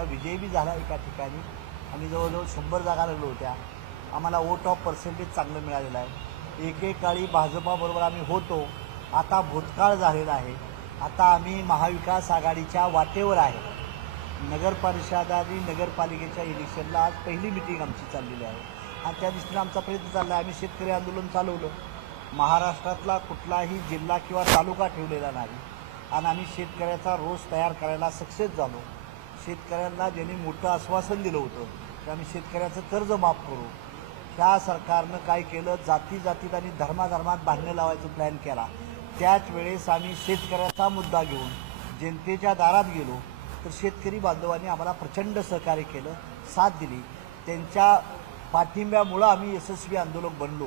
विजय बी झाला एका ठिकाणी. आम्ही जवळजवळ 100 जागा लढलो होत्या. आम्हाला वोट ऑफ पर्सेंटेज चांगलं मिळालेलं आहे. एकेकाळी भाजपाबरोबर आम्ही होतो, आता भूतकाळ झालेला आहे. आता आम्ही महाविकास आघाडीच्या वाटेवर आहे. नगर परिषद आणि नगरपालिकेच्या इलेक्शनला आज पहिली मिटिंग आमची चाललेली आहे आणि त्या दृष्टीनं आमचा प्रयत्न चालला आहे. आम्ही शेतकरी आंदोलन चालवलं. महाराष्ट्रातला कुठलाही जिल्हा किंवा तालुका ठेवलेला नाही आणि आम्ही शेतकऱ्याचा रोष तयार करायला सक्सेस झालो. शेतकऱ्यांना ज्यांनी मोठं आश्वासन दिलं होतं की आम्ही शेतकऱ्याचं कर्ज माफ करू, त्या सरकारनं काय केलं, जातीत आणि धर्मात भांडणं लावायचा प्लॅन केला. त्याच वेळेस आम्ही शेतकऱ्याचा मुद्दा घेऊन जनतेच्या दारात गेलो तर शेतकरी बांधवांनी आम्हाला प्रचंड सहकार्य केलं, साथ दिली. त्यांच्या पाठिंब्यामुळं आम्ही यशस्वी आंदोलक बनलो.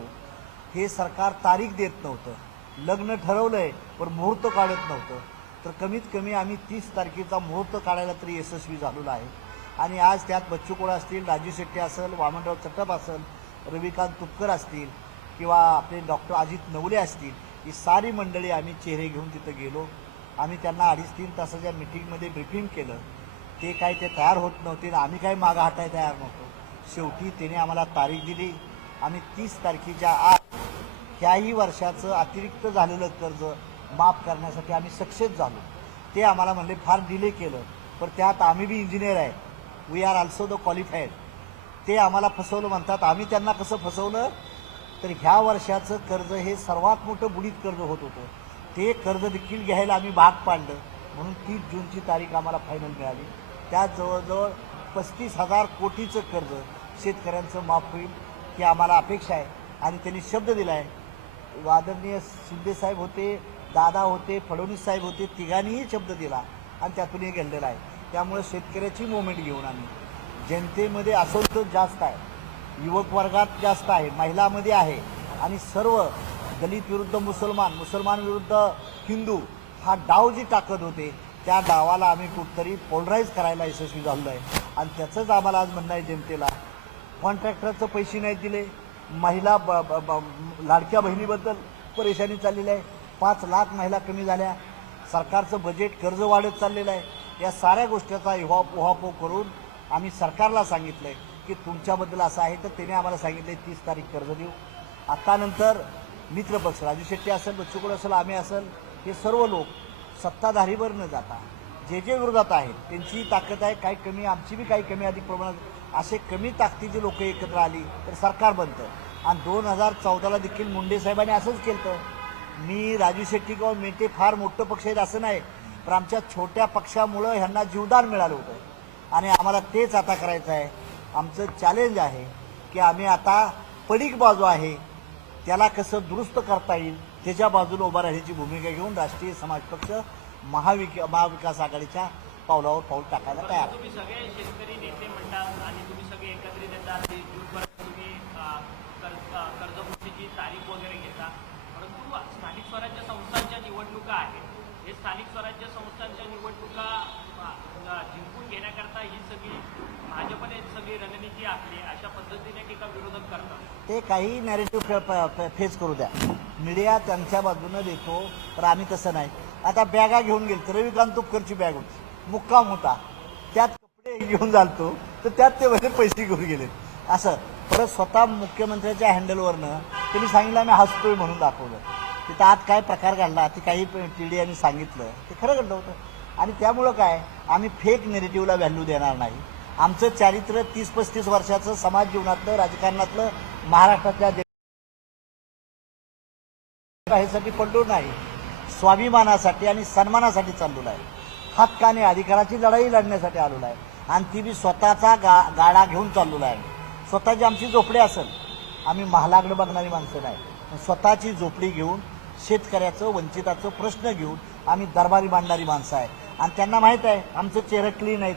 हे सरकार तारीख देत नव्हतं, लग्न ठरवलं आहे पण मुहूर्त काढत नव्हतं. तर कमीत कमी आम्ही 30 तारखेचा मुहूर्त काढायला तरी यशस्वी झालेलो आहे. आणि आज त्यात बच्चू कडू असतील, राजू शेट्टी असेल, वामनराव चटप असेल, रविकांत तुपकर असतील किंवा आपले डॉक्टर अजित नवले असतील, ही सारी मंडळी आम्ही चेहरे घेऊन तिथं गेलो. आम्ही त्यांना 2.5-3 तासाच्या मिटिंगमध्ये ब्रीफिंग केलं. ते काय ते तयार होत नव्हते आणि आम्ही काय मागं हटाय तयार नव्हतो. शेवटी त्याने आम्हाला तारीख दिली. आम्ही 30 तारखेच्या आत ह्याही वर्षाचं अतिरिक्त झालेलं कर्ज माफ करण्यासाठी आम्ही सक्सेस झालो. ते आम्हाला म्हणले फार डिले केलं, पण त्यात आम्ही बी इंजिनियर आहे, we are also the qualified. ते आम्हाला फसवलं म्हणतात. आम्ही त्यांना कसं फसवलं तर ह्या वर्षाचं कर्ज हे सर्वात मोठं बुडीत कर्ज होत होतं. ते कर्ज देखील घ्यायला आम्ही भाग पाडलं. म्हणून 30 जूनची तारीख आम्हाला फायनल मिळाली. त्यात जवळजवळ 35,000 कोटीचं कर्ज शेतकऱ्यांचं माफ होईल ही आम्हाला अपेक्षा आहे. आणि त्यांनी शब्द दिला आहे. आदरणीय शिंदेसाहेब होते, दादा होते, फडणवीस साहेब होते, तिघांनीही शब्द दिला आणि त्यातून हे घडलेलं आहे. त्यामुळे शेतकऱ्याची मुवमेंट घेऊन आम्ही जनतेमध्ये असंतोष जास्त आहे, युवक वर्गात जास्त आहे, महिलांमध्ये आहे आणि सर्व दलित विरुद्ध मुसलमान, मुसलमान विरुद्ध हिंदू हा डाव जी टाकत होते त्या डावाला आम्ही कुठतरी पोलराईज करायला यशस्वी झालो आहे. आणि त्याचंच आम्हाला आज म्हणणं आहे जनतेला. कॉन्ट्रॅक्टरचं पैसे नाही दिले, महिला लाडक्या बहिणीबद्दल परेशानी चाललेली आहे, 5 लाख महिला कमी झाल्या, सरकारचं बजेट कर्ज वाढत चाललेलं आहे. या साऱ्या गोष्टीचा उहापोह करून आम्ही सरकारला सांगितलं आहे की तुमच्याबद्दल असं आहे. तर त्याने आम्हाला सांगितलं आहे 30 तारीख कर्ज देऊ. आता नंतर मित्रपक्ष राजू शेट्टी असेल, बच्चू कडू असेल, आम्ही असेल, हे सर्व लोक सत्ताधारीवर न जाता जे विरोधात आहेत त्यांची ताकद आहे काही कमी, आमची बी काही कमी अधिक प्रमाणात असे कमी ताकदीचे लोक एकत्र आली तर सरकार बनतं. आणि 2014ला देखील मुंडे साहेबांनी असंच केलं. मी राजू शेट्टी किंवा मेटे फार मोठं पक्ष आहेत असं नाही, पण आमच्या छोट्या पक्षामुळं ह्यांना जीवदान मिळालं होतं आणि आम्हाला तेच आता करायचं आहे. आमचं चॅलेंज आहे की आम्ही आता पडीक बाजू आहे त्याला कसं दुरुस्त करता येईल त्याच्या बाजूला उभा राहण्याची भूमिका घेऊन राष्ट्रीय समाज पक्ष महाविकास आघाडीच्या पावलावर पाऊल टाकायला तयार. तुम्ही सगळे शेतकरी नेते म्हणतात आणि तुम्ही सगळे एकत्रित येतात, तुम्ही कर्जमुक्तीची तारीख वगैरे घेता, परंतु स्थानिक स्वराज्य संस्थांच्या निवडणुका आहेत. हे स्थानिक स्वराज्य संस्थांच्या निवडणुका जिंकून घेण्याकरता ही सगळी भाजपने सगळी रणनीती आखली, अशा पद्धतीने टीका विरोधक करतात. ते काही नॅरेटिव्ह फेस करू द्या, मीडिया त्यांच्या बाजूनं देतो, तर आम्ही तसं नाही. आता बॅगा घेऊन गेलो तर रविकांत तुपकरची बॅग होती, मुक्काम होता, त्यात कपडे घेऊन जालतो तर त्यात ते म्हणजे पैसे घेऊन गेले. असं परत स्वतः मुख्यमंत्र्याच्या हँडलवरनं त्यांनी सांगितलं आम्ही हसतोय म्हणून दाखवलं. तिथं आत काय प्रकार घडला ते काही टीडी यांनी सांगितलं ते खरं घडलं होतं. आणि त्यामुळं काय आम्ही फेक नेरेटिव्हला व्हॅल्यू देणार नाही. आमचं चारित्र्य 30-35 वर्षाचं समाज जीवनातलं, राजकारणातलं, महाराष्ट्रातल्या साठी पडलो नाही, स्वाभिमानासाठी आणि सन्मानासाठी चाललेलो आहे. हक्काने अधिकाराची लढाई लढण्यासाठी आलेलो आहे आणि ती बी स्वतःचा गाडा घेऊन चाललेलो आहे. स्वतःची आमची झोपडी असेल, आम्ही महालाकडे बघणारी माणसं नाही, स्वतःची झोपडी घेऊन शेतकऱ्याचं वंचिताचं प्रश्न घेऊन आम्ही दरबारी मांडणारी माणसं आहे. आणि त्यांना माहीत आहे आमचं चेहरे क्लीन आहेत,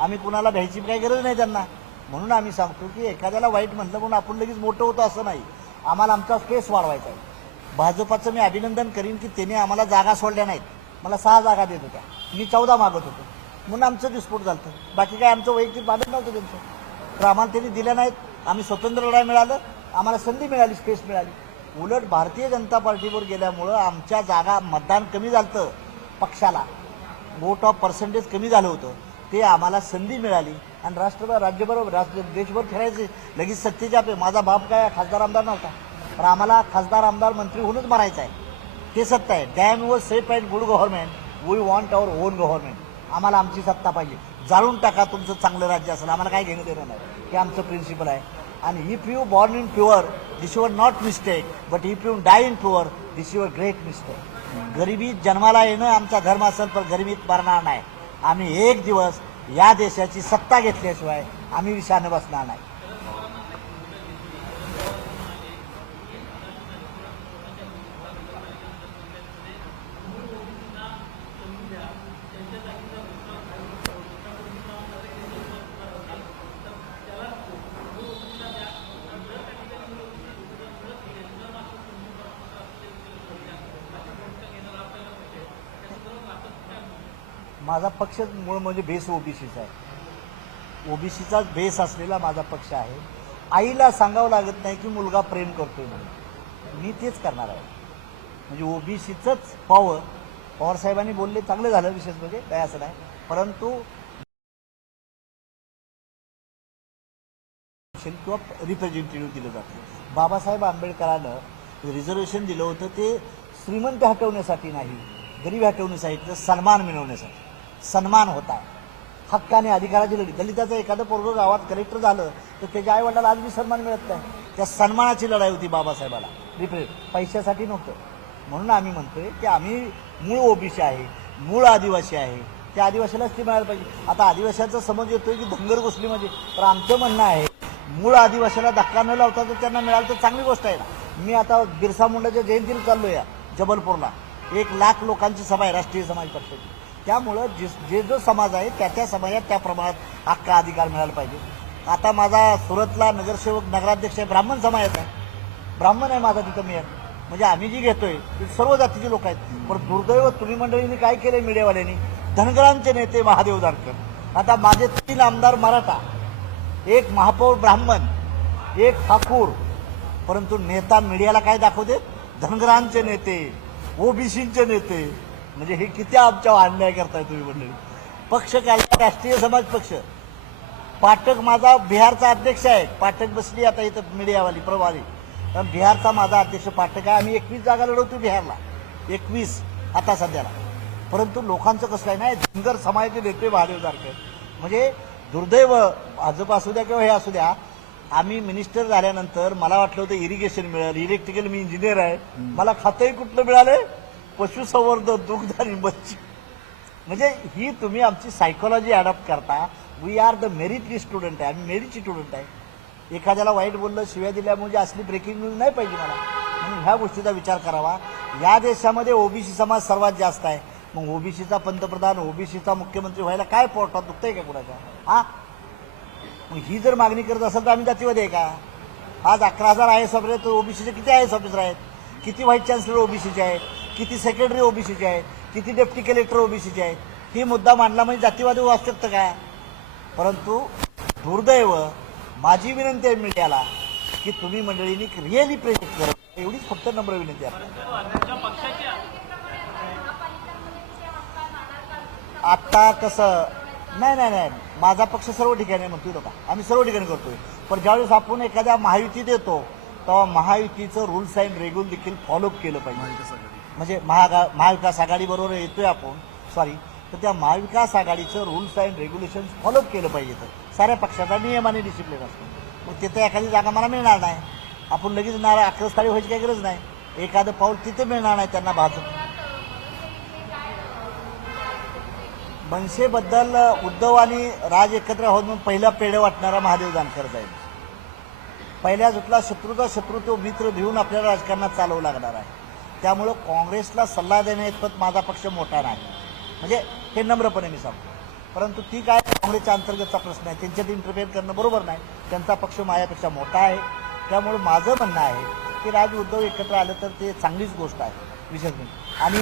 आम्ही कुणाला भ्यायची काही गरज नाही त्यांना. म्हणून आम्ही सांगतो की एखाद्याला वाईट म्हटलं म्हणून आपण लगेच मोठं होतं असं नाही. आम्हाला आमचा स्पेस वाढवायचा आहे. भाजपाचं मी अभिनंदन करीन की त्यांनी आम्हाला जागा सोडल्या नाहीत. मला 6 जागा देत होत्या, मी 14 मागत होतो म्हणून आमचं डिस्प्यूट झालं. बाकी काय आमचं वैयक्तिक भांडण नव्हतं त्यांचं. तर आम्हाला त्यांनी दिल्या नाहीत, आम्ही स्वतंत्र लढाई मिळालं, आम्हाला संधी मिळाली, स्पेस मिळाली. उलट भारतीय जनता पार्टीवर गेल्यामुळं आमच्या जागा मतदान कमी झालं, पक्षाला वोट ऑफ पर्सेंटेज कमी झालं होतं. ते आम्हाला संधी मिळाली आणि राज्यभर देशभर फिरायचे लगेच सत्तेच्या पे माझा बाप काय खासदार आमदार नव्हता, पण आम्हाला खासदार आमदार मंत्री होऊनच मारायचं आहे. ते सत्ता आहे. Damn your safe and good government we want our own government. आम्हाला आमची सत्ता पाहिजे. जाळून टाका तुमचं चांगलं राज्य असेल, आम्हाला काय घेणं देणं नाही. हे आमचं प्रिन्सिपल आहे. आणि if you born in pure this your not mistake, but if you die in pure this your great mistake. गरिबीत जन्माला येणं आमचा धर्म असेल, पण गरिबीत मरणार नाही. आम्ही एक दिवस या देशाची सत्ता घेतल्याशिवाय आम्ही विषाने बसणार नाही. माझा पक्ष मूळ म्हणजे बेस ओबीसीचा आहे. ओबीसीचाच बेस असलेला माझा पक्ष आहे. आईला सांगावं लागत नाही की मुलगा प्रेम करतोय म्हणून. मी तेच करणार आहे. म्हणजे ओबीसीचंच पवार साहेबांनी बोलले चांगलं झालं, विशेष म्हणजे काय असं नाही. परंतु किंवा रिप्रेझेंटेटिव्ह दिलं जातं. बाबासाहेब आंबेडकरांनं रिझर्वेशन दिलं होतं ते श्रीमंत हटवण्यासाठी नाही, गरीब हटवण्यासाठी, तर सन्मान मिळवण्यासाठी. सन्मान होता, हक्काने अधिकाराची लढी. दलिताचं एखादं पोरगं गावात कलेक्टर झालं तर त्याच्या आईवडिलाला आज बी सन्मान मिळत नाही. त्या सन्मानाची लढाई होती बाबासाहेबाला, पैशासाठी नव्हतं. म्हणून आम्ही म्हणतोय की आम्ही मूळ ओबीसी आहे, मूळ आदिवासी आहे, त्या आदिवासीलाच ते मिळायला पाहिजे. आता आदिवासीचा समज येतोय की धनगर घुसली म्हणजे, तर आमचं म्हणणं आहे मूळ आदिवासीला धक्का न लावता जर त्यांना मिळालं तर चांगली गोष्ट आहे ना. मी आता बिरसा मुंडाच्या जयंतीला चाललो या जबलपूरला. 1,00,000 लोकांची सभा आहे राष्ट्रीय समाज पक्षाची. त्यामुळं जो समाज आहे त्या समाजात त्या प्रमाणात हक्क अधिकार मिळाला पाहिजे. आता माझा सुरतला नगरसेवक नगराध्यक्ष आहे, ब्राह्मण समाजाचा आहे, ब्राह्मण आहे माझा तिथं मेयर. म्हणजे आम्ही जी घेतोय ते सर्व जातीचे लोक आहेत. पण दुर्दैव तुम्ही मंडळींनी काय केलंय मीडियावाल्यांनी, धनगरांचे नेते महादेव जानकर. आता माझे 3 आमदार मराठा, 1 महापौर ब्राह्मण, 1 ठाकूर. परंतु नेता मीडियाला काय दाखवते, धनगरांचे नेते, ओबीसीचे नेते. म्हणजे हे किती आमच्या अन्याय करताय तुम्ही मंडळी. पक्ष काढला राष्ट्रीय समाज पक्ष. पाठक माझा बिहारचा अध्यक्ष आहे. पाठक बसली आता इथं मीडियावाली प्रभारी. कारण बिहारचा माझा अध्यक्ष पाठक आहे. आम्ही 21 जागा लढवतो बिहारला, 21 आता सध्याला. परंतु लोकांचं कसं आहे ना, धनगर समाजाचे नेते महादेव जानकर. म्हणजे दुर्दैव भाजप असू द्या किंवा हे असू द्या, आम्ही मिनिस्टर झाल्यानंतर मला वाटलं होतं इरिगेशन मिळेल, इलेक्ट्रिकल, मी इंजिनियर आहे, मला खातंही कुठलं मिळालंय, पशुसंवर्धन, दुग्ध आणि मच्छी. म्हणजे ही तुम्ही आमची सायकोलॉजी अडॉप्ट करता. वी आर द मेरिटरी स्टुडंट आहे, आम्ही मेरिटची स्टुडंट आहे. एखाद्याला वाईट बोललं, शिव्या दिल्या म्हणजे असली ब्रेकिंग न्यूज नाही पाहिजे मला. म्हणून ह्या गोष्टीचा विचार करावा. या देशामध्ये ओबीसी समाज सर्वात जास्त आहे. मग ओबीसीचा पंतप्रधान, ओबीसीचा मुख्यमंत्री व्हायला काय पोटात दुखतंय का कुणाच्या? हा, मग ही जर मागणी करत असेल तर आम्ही जातीवादी आहे का? आज 11,000 IAS ऑफिसर, तर ओबीसीचे किती IAS ऑफिसर आहेत, किती व्हाईस चान्सलर ओबीसीचे आहेत, किती सेक्रेटरी ओबीसीचे आहेत, किती डेप्टी कलेक्टर ओबीसीचे आहेत. ही मुद्दा मांडला म्हणजे जातीवादी असू शकतं का? परंतु दुर्दैव, माझी विनंती आहे मीडियाला की तुम्ही मंडळींनी रिअली प्रेझेंट करा, एवढीच फक्त नम्र विनंती आहे. आता कसं नाही, माझा पक्ष सर्व ठिकाणी म्हणतोय का, आम्ही सर्व ठिकाणी करतोय. पण ज्यावेळेस आपण एखाद्या महायुती देतो तेव्हा महायुतीचं रूल्स अँड रेग्युल देखील फॉलो केलं पाहिजे. म्हणजे महाविकास आघाडीबरोबर येतोय आपण, तर त्या महाविकास आघाडीचं रूल्स अँड रेग्युलेशन फॉलो केलं पाहिजे. तर साऱ्या पक्षाचा नियम आणि डिसिप्लिन असतो. मग तिथं एखादी जागा मला मिळणार नाही, आपण लगेच आक्रस्थाळी व्हायची काही गरज नाही. एखादं पाऊल तिथे मिळणार नाही त्यांना भाजप. मनसेबद्दल उद्धव आणि राज एकत्र होऊन पहिला पेढे वाटणारा महादेव जानकर जाईल. पहिल्या जुटला शत्रूचा शत्रू तो मित्र भिवून आपल्याला राजकारणात चालवू लागणार आहे. त्यामुळं काँग्रेसला सल्ला देण्याइतपत माझा पक्ष मोठा नाही, म्हणजे हे नम्रपणे मी सांगतो. परंतु ती काय काँग्रेसच्या अंतर्गतचा प्रश्न आहे, त्यांच्यात इंटरफेअर करणं बरोबर नाही. त्यांचा पक्ष माझ्यापेक्षा मोठा आहे. त्यामुळे माझं म्हणणं आहे की राज उद्धव एकत्र आलं तर ते चांगलीच गोष्ट आहे, विशेष नाही. आणि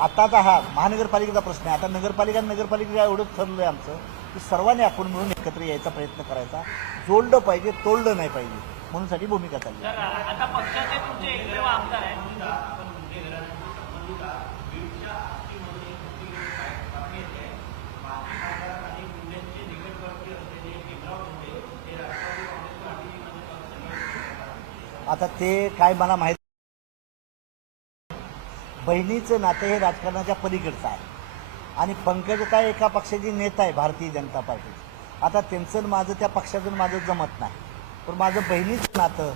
आताचा हा महानगरपालिकेचा प्रश्न आहे. आता नगरपालिका एवढंच ठरलं आहे आमचं की सर्वांनी आपण मिळून एकत्र यायचा प्रयत्न करायचा. जोडलं पाहिजे, तोडलं नाही पाहिजे, म्हणूनसाठी भूमिका चालली. आता पक्षाचे तुमचे एकमेव आमदार आहेत. आता ते काय मला माहीत, बहिणीचं नातं हे राजकारणाच्या पलीकडचं आहे आणि पंकजताई एका पक्षाची नेता आहे भारतीय जनता पार्टीची. आता त्यांचं आणि माझं त्या पक्षातून माझं जमत नाही, पण माझं बहिणीचं नातं,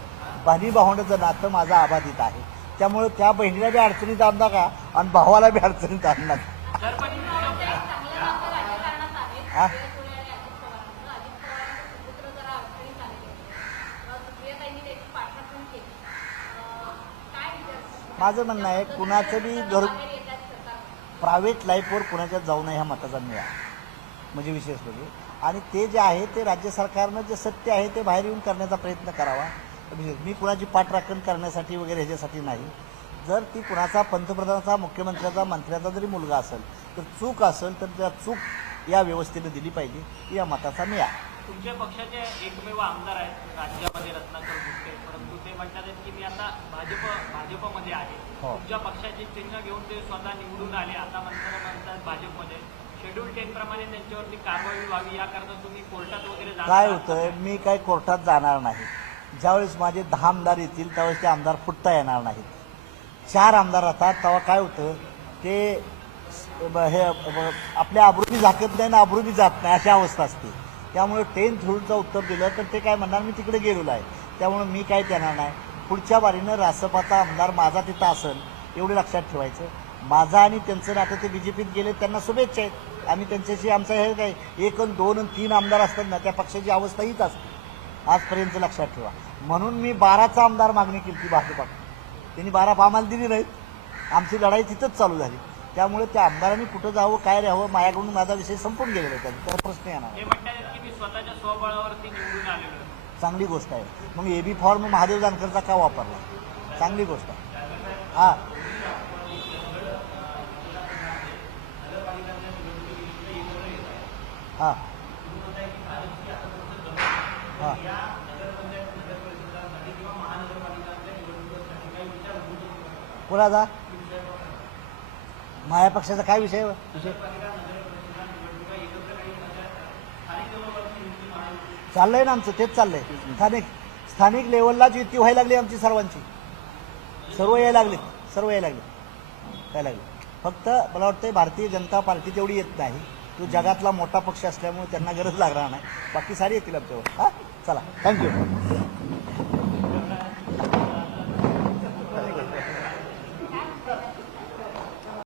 बहिणी भावंडाचं नातं माझं अबाधित आहे. त्यामुळे त्या बहिणीला बी अडचणीत आणला का आणि भावाला बी अडचणीत आणला का. सर पण हा? माझं म्हणणं आहे कुणाचं बी घर प्रायव्हेट लाईफवर कुणाच्यात जाऊ नये ह्या मताचा मी आहे, म्हणजे विशेष म्हणजे. आणि ते जे आहे ते राज्य सरकारनं जे सत्य आहे ते बाहेर येऊन करण्याचा प्रयत्न करावा. मी कुणाची पाठराखण करण्यासाठी वगैरे ह्याच्यासाठी नाही. जर ती कुणाचा पंतप्रधानाचा, मुख्यमंत्र्याचा, मंत्र्याचा जरी मुलगा असेल तर चूक असेल तर त्या चूक या व्यवस्थेनं दिली पाहिजे, या मताचा मी आहे. तुमच्या पक्षाचे एकमेव आमदार आहेत राज्यामध्ये रत्नाकर गुट्टे, परंतु ते म्हणतात आहेत की मी आता भाजपमध्ये आहे. हो. तुमच्या पक्षाचे चिन्ह घेऊन ते स्वतः निवडून आले, आता म्हणतात भाजपमध्ये. शेड्यूल 10 प्रमाणे त्यांच्यावरती कारवाई व्हावी याकरता तुम्ही कोर्टात वगैरे काय होतंय, मी काय कोर्टात जाणार नाही. ज्यावेळेस माझे 10 आमदार येतील त्यावेळेस ते आमदार फुटता येणार नाहीत. 4 आमदार राहतात तेव्हा काय होतं, ते हे आपल्या आबरूबी झाकत नाही ना आबरूबी जात नाही अशी अवस्था असते. त्यामुळे 10th रूलचं उत्तर दिलं तर ते काय म्हणणार मी तिकडे गेलेलो आहे, त्यामुळे मी काय देणार नाही. पुढच्या बारीनं रासपाचा आमदार माझा तिथं असेल एवढे लक्षात ठेवायचं. माझा आणि त्यांचं नातं ते BJPत गेले, त्यांना शुभेच्छा आहेत. आम्ही त्यांच्याशी आमचं हे काय 1 आणि 2 आणि 3 आमदार असतात ना, त्या पक्षाची अवस्था हीच असते आजपर्यंत, लक्षात ठेवा. म्हणून मी 12चा आमदार मागणी केली ती भाजपात. त्यांनी 12 आम्हाला दिली नाहीत, आमची लढाई तिथंच चालू झाली. त्यामुळे त्या आमदारांनी कुठं जावं काय राहावं माझ्याकडून माझा विषय संपून गेलेला आहे, त्याचा प्रश्न येणार. ते म्हणतात की मी स्वतःच्या स्वबळावरती निवडून आलेलो आहे. चांगली गोष्ट आहे. मग AB फॉर्म महादेव जानकरचा का वापरला, चांगली गोष्ट आहे. हां हां हां कोणाचा माझ्या पक्षाचा काय विषय चाललंय ना आमचं, तेच चाललंय. स्थानिक लेवललाच युती व्हायला लागली आमची सर्वांची. सर्व यायला लागले. फक्त मला वाटतं भारतीय जनता पार्टी तेवढी येत नाही. तो जगातला मोठा पक्ष असल्यामुळे त्यांना गरज लागणार नाही, बाकी सारी येतील आमच्यावर. हां चला, थँक्यू.